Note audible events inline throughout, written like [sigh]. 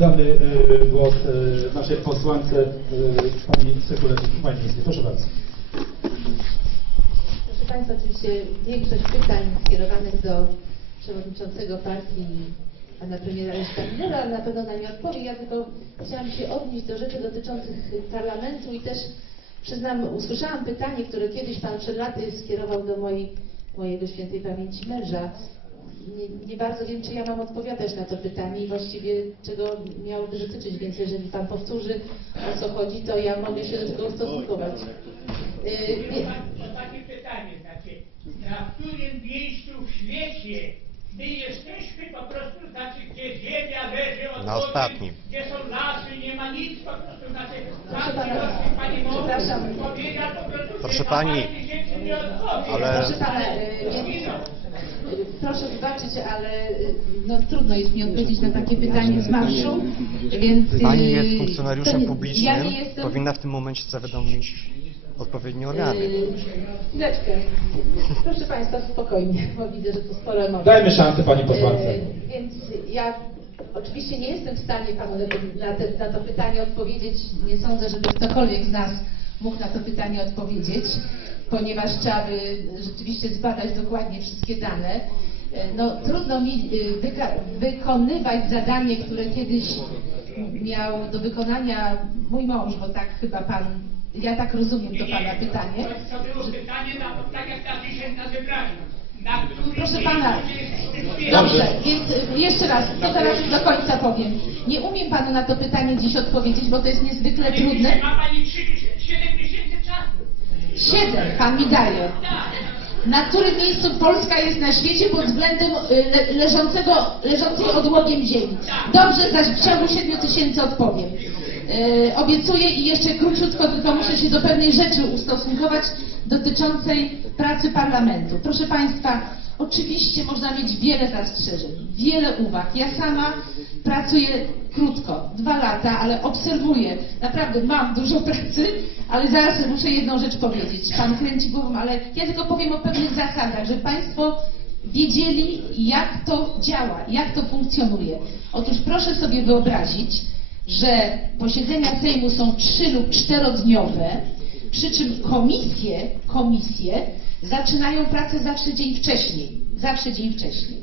Oddamy e, głos e, naszej posłance e, pani Sekule Majnickiej. Proszę bardzo. Proszę Państwa, oczywiście większość pytań skierowanych do przewodniczącego partii pana premiera Leszka Millera na pewno na nie odpowie. Ja tylko chciałam się odnieść do rzeczy dotyczących parlamentu i też przyznam, usłyszałam pytanie, które kiedyś pan przed laty skierował do mojej, mojego świętej pamięci męża. Nie, nie bardzo wiem, czy ja mam odpowiadać na to pytanie i właściwie czego miałoby dotyczyć, więc jeżeli pan powtórzy o co chodzi, to ja mogę się do tego ustosunkować. Yy, To takie pytanie, znaczy, na którym miejscu w świecie my jesteśmy po prostu, znaczy, gdzie ziemia leży od Na wody, ostatnim. gdzie są lasy, nie ma nic, po prostu, znaczy, Proszę pani mąż przepraszam. powiedział po prostu, Proszę pani, ale- Proszę pana, y, więc, y, proszę wybaczyć, ale y, no, trudno jest mi odpowiedzieć na takie pytanie z marszu, więc... y, Pani jest to funkcjonariuszem nie- publicznym, Ja jestem... powinna w tym momencie zawiadomić odpowiednie organy. y, Chwileczkę. Proszę Państwa, spokojnie, bo widzę, że tu sporo emocji. Dajmy szansę pani posłance. Więc ja oczywiście nie jestem w stanie panu na to, na, te, na to pytanie odpowiedzieć. Nie sądzę, żeby ktokolwiek z nas mógł na to pytanie odpowiedzieć, ponieważ trzeba by rzeczywiście zbadać dokładnie wszystkie dane. E, No, trudno mi wyka- wykonywać zadanie, które kiedyś miał do wykonania mój mąż, bo tak chyba pan, ja tak rozumiem to pana pytanie. To, było pytanie, na, tak jak na dzisiaj na zebraniu. Na Proszę pana? Dobrze, więc y, jeszcze raz, to teraz do końca powiem. Nie umiem panu na to pytanie dziś odpowiedzieć, bo to jest niezwykle trudne. Ma pani 3, 7 miesięcy czasu. Siedem pan mi daje. Na którym miejscu Polska jest na świecie pod względem y, le, leżącego, leżącej odłogiem ziemi? Dobrze, zaś w ciągu siedmiu tysięcy odpowiem. Y, obiecuję i jeszcze króciutko, tylko muszę się do pewnej rzeczy ustosunkować dotyczącej pracy parlamentu. Proszę Państwa, oczywiście można mieć wiele zastrzeżeń, wiele uwag. Ja sama pracuję krótko, dwa lata, ale obserwuję. Naprawdę mam dużo [laughs] pracy, ale zaraz muszę jedną rzecz powiedzieć. Pan kręci głową, ale ja tylko powiem o pewnych zasadach, żeby Państwo wiedzieli, jak to działa, jak to funkcjonuje. Otóż proszę sobie wyobrazić, że posiedzenia Sejmu są trzy lub czterodniowe, przy czym komisje, komisje zaczynają pracę zawsze dzień wcześniej. Zawsze dzień wcześniej.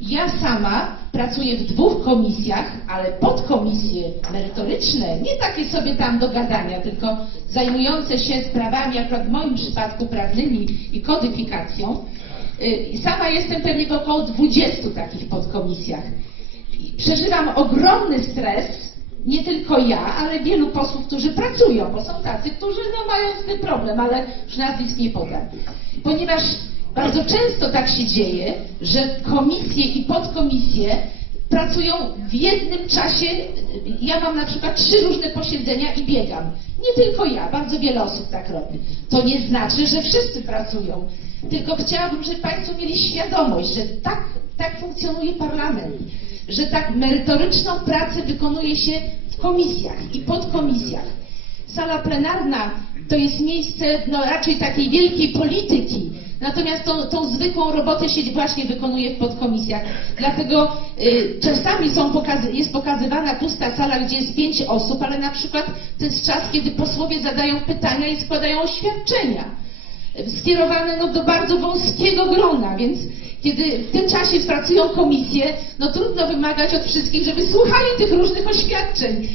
Ja sama pracuję w dwóch komisjach, ale podkomisje merytoryczne, nie takie sobie tam do gadania, tylko zajmujące się sprawami, akurat w moim przypadku prawnymi i kodyfikacją. Y, Sama jestem pewnie w około 20 takich podkomisjach. Przeżywam ogromny stres, nie tylko ja, ale wielu posłów, którzy pracują, bo są tacy, którzy no, mają swój problem, ale już nazwisk nie podam. Ponieważ bardzo często tak się dzieje, że komisje i podkomisje pracują w jednym czasie. Ja mam na przykład trzy różne posiedzenia i biegam. Nie tylko ja, bardzo wiele osób tak robi. To nie znaczy, że wszyscy pracują. Tylko chciałabym, żeby Państwo mieli świadomość, że tak, tak funkcjonuje parlament, że tak merytoryczną pracę wykonuje się w komisjach i podkomisjach. Sala plenarna to jest miejsce no, raczej takiej wielkiej polityki, natomiast tą, tą zwykłą robotę się właśnie wykonuje w podkomisjach. Dlatego y, czasami pokazy, jest pokazywana pusta sala, gdzie jest pięć osób, ale na przykład to jest czas, kiedy posłowie zadają pytania i składają oświadczenia skierowane no, do bardzo wąskiego grona, więc kiedy w tym czasie pracują komisje, no trudno wymagać od wszystkich, żeby słuchali tych różnych oświadczeń.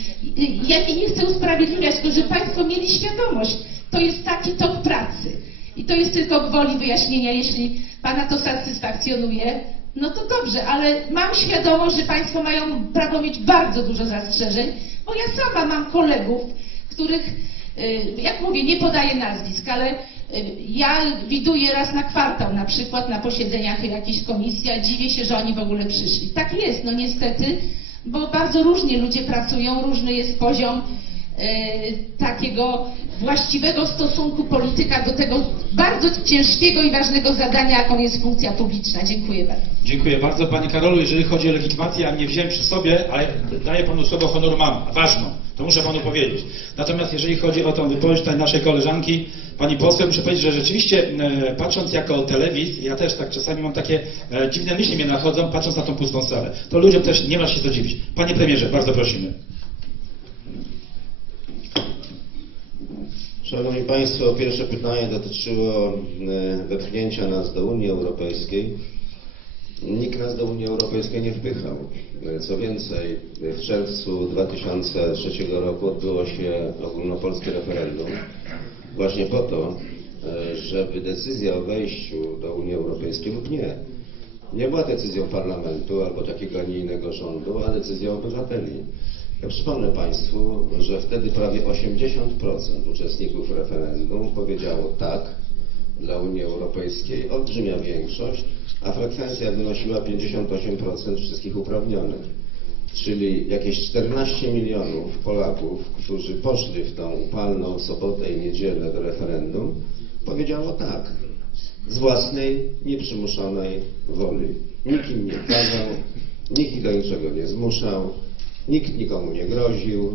Ja nie chcę usprawiedliwiać, tylko żeby Państwo mieli świadomość, to jest taki tok pracy. I to jest tylko gwoli wyjaśnienia, jeśli Pana to satysfakcjonuje, no to dobrze, ale mam świadomość, że Państwo mają prawo mieć bardzo dużo zastrzeżeń, bo ja sama mam kolegów, których Y, jak mówię, nie podaję nazwisk, ale ja widuję raz na kwartał na przykład na posiedzeniach jakiejś komisji, a dziwię się, że oni w ogóle przyszli. Tak jest, no niestety, bo bardzo różnie ludzie pracują, różny jest poziom y, takiego właściwego stosunku polityka do tego bardzo ciężkiego i ważnego zadania, jaką jest funkcja publiczna. Dziękuję bardzo. Dziękuję bardzo Panie Karolu. Jeżeli chodzi o legitymację, ja nie wziąłem przy sobie, ale daję Panu słowo honoru mam, ważną. To muszę panu powiedzieć. Natomiast jeżeli chodzi o tą wypowiedź naszej koleżanki, pani poseł, muszę powiedzieć, że rzeczywiście e, patrząc jako telewizj, ja też tak czasami mam takie e, dziwne myśli mnie nachodzą, patrząc na tą pustą salę. To ludziom też nie ma się co dziwić. Panie premierze, bardzo prosimy. Szanowni Państwo, pierwsze pytanie dotyczyło e, wepchnięcia nas do Unii Europejskiej. Nikt nas do Unii Europejskiej nie wpychał. Co więcej, w czerwcu 2003 roku odbyło się ogólnopolskie referendum właśnie po to, e, żeby decyzja o wejściu do Unii Europejskiej lub nie, nie była decyzją parlamentu albo takiego, a nie innego rządu, a decyzją obywateli. Ja przypomnę Państwu, że wtedy prawie 80% uczestników referendum powiedziało tak dla Unii Europejskiej, olbrzymia większość, a frekwencja wynosiła 58% wszystkich uprawnionych. Czyli jakieś 14 milionów Polaków, którzy poszli w tą upalną sobotę i niedzielę do referendum, powiedziało tak. Z własnej, nieprzymuszonej woli. Nikt im nie kazał, nikt ich do niczego nie zmuszał, nikt nikomu nie groził.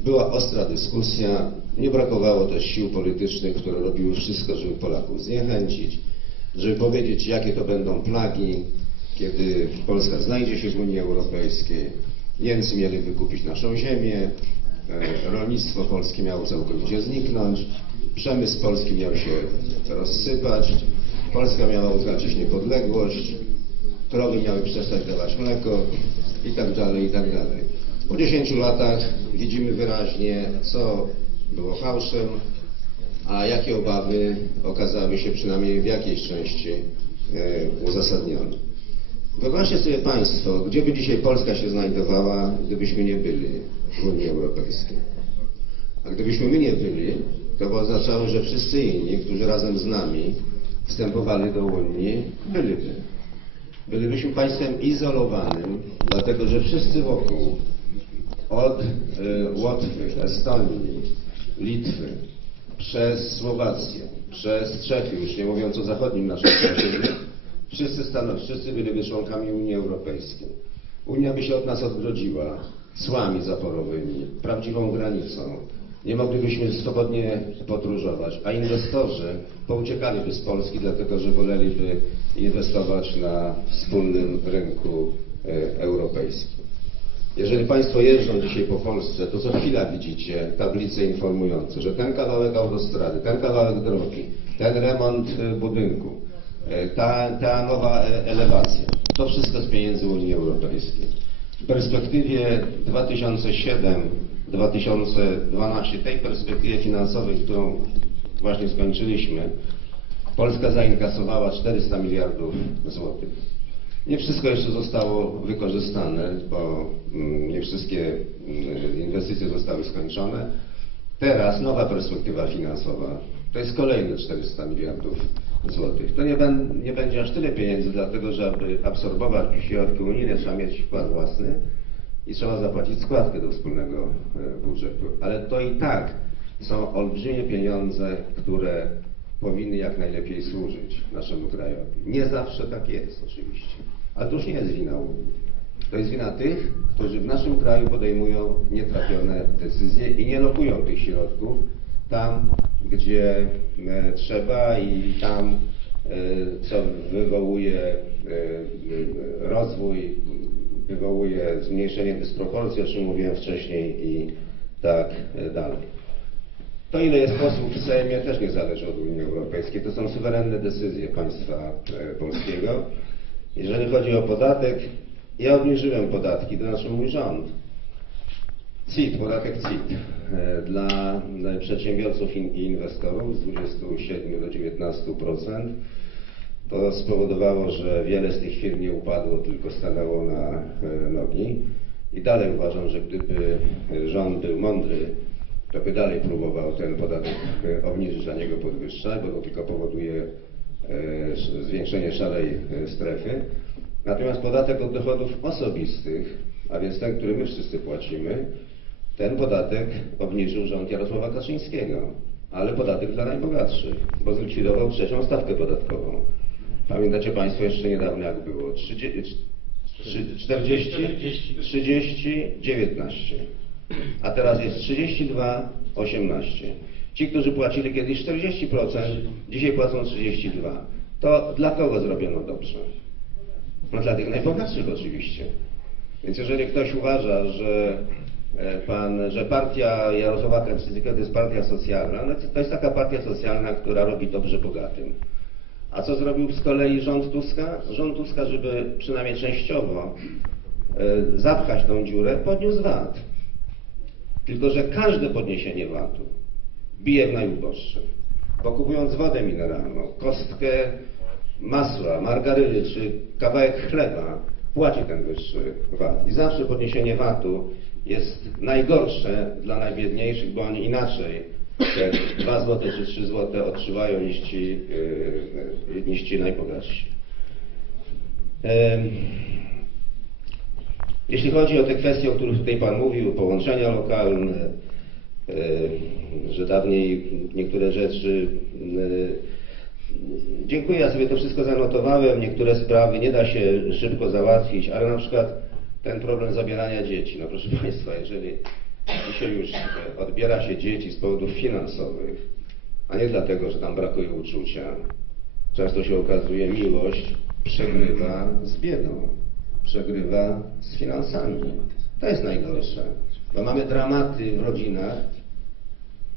Była ostra dyskusja, nie brakowało też sił politycznych, które robiły wszystko, żeby Polaków zniechęcić, żeby powiedzieć, jakie to będą plagi, kiedy Polska znajdzie się w Unii Europejskiej. Niemcy mieli wykupić naszą ziemię, e, rolnictwo polskie miało całkowicie zniknąć, przemysł polski miał się rozsypać, Polska miała utracić niepodległość, krowy miały przestać dawać mleko i tak dalej, i tak dalej. Po 10 latach widzimy wyraźnie, co było fałszem, a jakie obawy okazały się przynajmniej w jakiejś części e, uzasadnione. Wyobraźcie sobie Państwo, gdzie by dzisiaj Polska się znajdowała, gdybyśmy nie byli w Unii Europejskiej. A gdybyśmy my nie byli, to by oznaczało, że wszyscy inni, którzy razem z nami wstępowali do Unii, byliby. Bylibyśmy państwem izolowanym, dlatego że wszyscy wokół, od y, Łotwy, Estonii, Litwy, przez Słowację, przez Czechy, już nie mówiąc o zachodnim naszym sąsiadzie, wszyscy, stano, wszyscy byliby członkami Unii Europejskiej. Unia by się od nas odgrodziła cłami zaporowymi, prawdziwą granicą. Nie moglibyśmy swobodnie podróżować, a inwestorzy pouciekaliby z Polski, dlatego że woleliby inwestować na wspólnym rynku e, europejskim. Jeżeli Państwo jeżdżą dzisiaj po Polsce, to co chwila widzicie tablice informujące, że ten kawałek autostrady, ten kawałek drogi, ten remont e, budynku, ta, ta nowa e, elewacja, to wszystko z pieniędzy Unii Europejskiej. W perspektywie 2007-2012, tej perspektywie finansowej, którą właśnie skończyliśmy, Polska zainkasowała 400 miliardów złotych. Nie wszystko jeszcze zostało wykorzystane, bo mm, nie wszystkie mm, inwestycje zostały skończone. Teraz nowa perspektywa finansowa to jest kolejne 400 miliardów złotych. To nie, ben, nie będzie aż tyle pieniędzy, dlatego że aby absorbować środki unijne trzeba mieć wkład własny i trzeba zapłacić składkę do wspólnego e, budżetu. Ale to i tak są olbrzymie pieniądze, które powinny jak najlepiej służyć naszemu krajowi. Nie zawsze tak jest oczywiście, ale to już nie jest wina Unii. To jest wina tych, którzy w naszym kraju podejmują nietrafione decyzje i nie lokują tych środków tam, gdzie e, trzeba i tam, e, co wywołuje e, rozwój, wywołuje zmniejszenie dysproporcji, o czym mówiłem wcześniej i tak dalej. To ile jest posłów w Sejmie też nie zależy od Unii Europejskiej. To są suwerenne decyzje państwa polskiego. Jeżeli chodzi o podatek, ja obniżyłem podatki, to znaczy mój rząd. CIT, podatek CIT dla dla przedsiębiorców i inwestorów z 27 do 19%. To spowodowało, że wiele z tych firm nie upadło, tylko stanęło na e, nogi. I dalej uważam, że gdyby e, rząd był mądry, to by dalej próbował ten podatek e, obniżyć, a nie go podwyższać, bo to tylko powoduje e, sz- zwiększenie szarej e, strefy. Natomiast podatek od dochodów osobistych, a więc ten, który my wszyscy płacimy, ten podatek obniżył rząd Jarosława Kaczyńskiego, ale podatek dla najbogatszych, bo zlikwidował trzecią stawkę podatkową. Pamiętacie Państwo jeszcze niedawno jak było? 30, 40, 30, 19. a teraz jest 32, 18. Ci, którzy płacili kiedyś 40%, dzisiaj płacą 32%. To dla kogo zrobiono dobrze? No dla tych najbogatszych oczywiście. Więc jeżeli ktoś uważa, że pan, że partia Jarosława Kaczyńskiego to jest partia socjalna, no to- jest taka partia socjalna, która robi dobrze bogatym. A co zrobił z kolei rząd Tuska? Rząd Tuska, żeby przynajmniej częściowo e, zapchać tą dziurę, podniósł VAT. Tylko, że każde podniesienie VAT-u bije w najuboższych. Bo kupując wodę mineralną, kostkę masła, margaryny czy kawałek chleba, płaci ten wyższy VAT. I zawsze podniesienie VAT-u jest najgorsze dla najbiedniejszych, bo oni inaczej jak 2 zł czy 3 zł otrzymają niż ci, yy, niż ci najbogatsi. Jeśli chodzi o te kwestie, o których tutaj Pan mówił, połączenia lokalne, e, że dawniej niektóre rzeczy. e, Dziękuję, ja sobie to wszystko zanotowałem. Niektóre sprawy nie da się szybko załatwić, ale na przykład ten problem zabierania dzieci. No proszę Państwa, jeżeli dzisiaj już odbiera się dzieci z powodów finansowych, a nie dlatego, że tam brakuje uczucia, często się okazuje, miłość przegrywa z biedą, przegrywa z finansami. To jest najgorsze. Bo mamy dramaty w rodzinach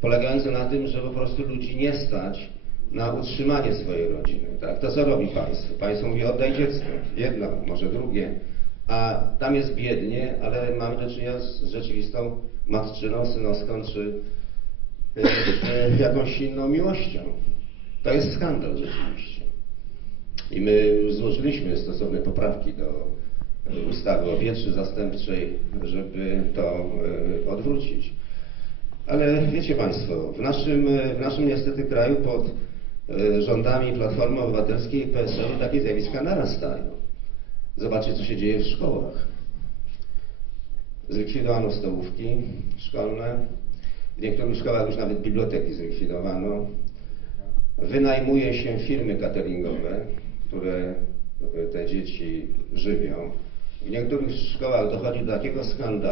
polegające na tym, że po prostu ludzi nie stać na utrzymanie swojej rodziny. Tak? To co robi państwo? Państwo mówi oddaj dziecko, jedno, może drugie, a tam jest biednie, ale mamy do czynienia z rzeczywistą matczyną, synowską czy e, e, jakąś inną miłością. To jest skandal rzeczywiście. I my złożyliśmy stosowne poprawki do ustawy o pieczy zastępczej, żeby to e, odwrócić. Ale wiecie Państwo, w naszym, w naszym niestety kraju pod rządami Platformy Obywatelskiej i PSL takie zjawiska narastają. Zobaczcie, co się dzieje w szkołach. Zlikwidowano stołówki szkolne. W niektórych szkołach już nawet biblioteki zlikwidowano. Wynajmuje się firmy cateringowe, które te dzieci żywią. W niektórych szkołach dochodzi do takiego skandalu.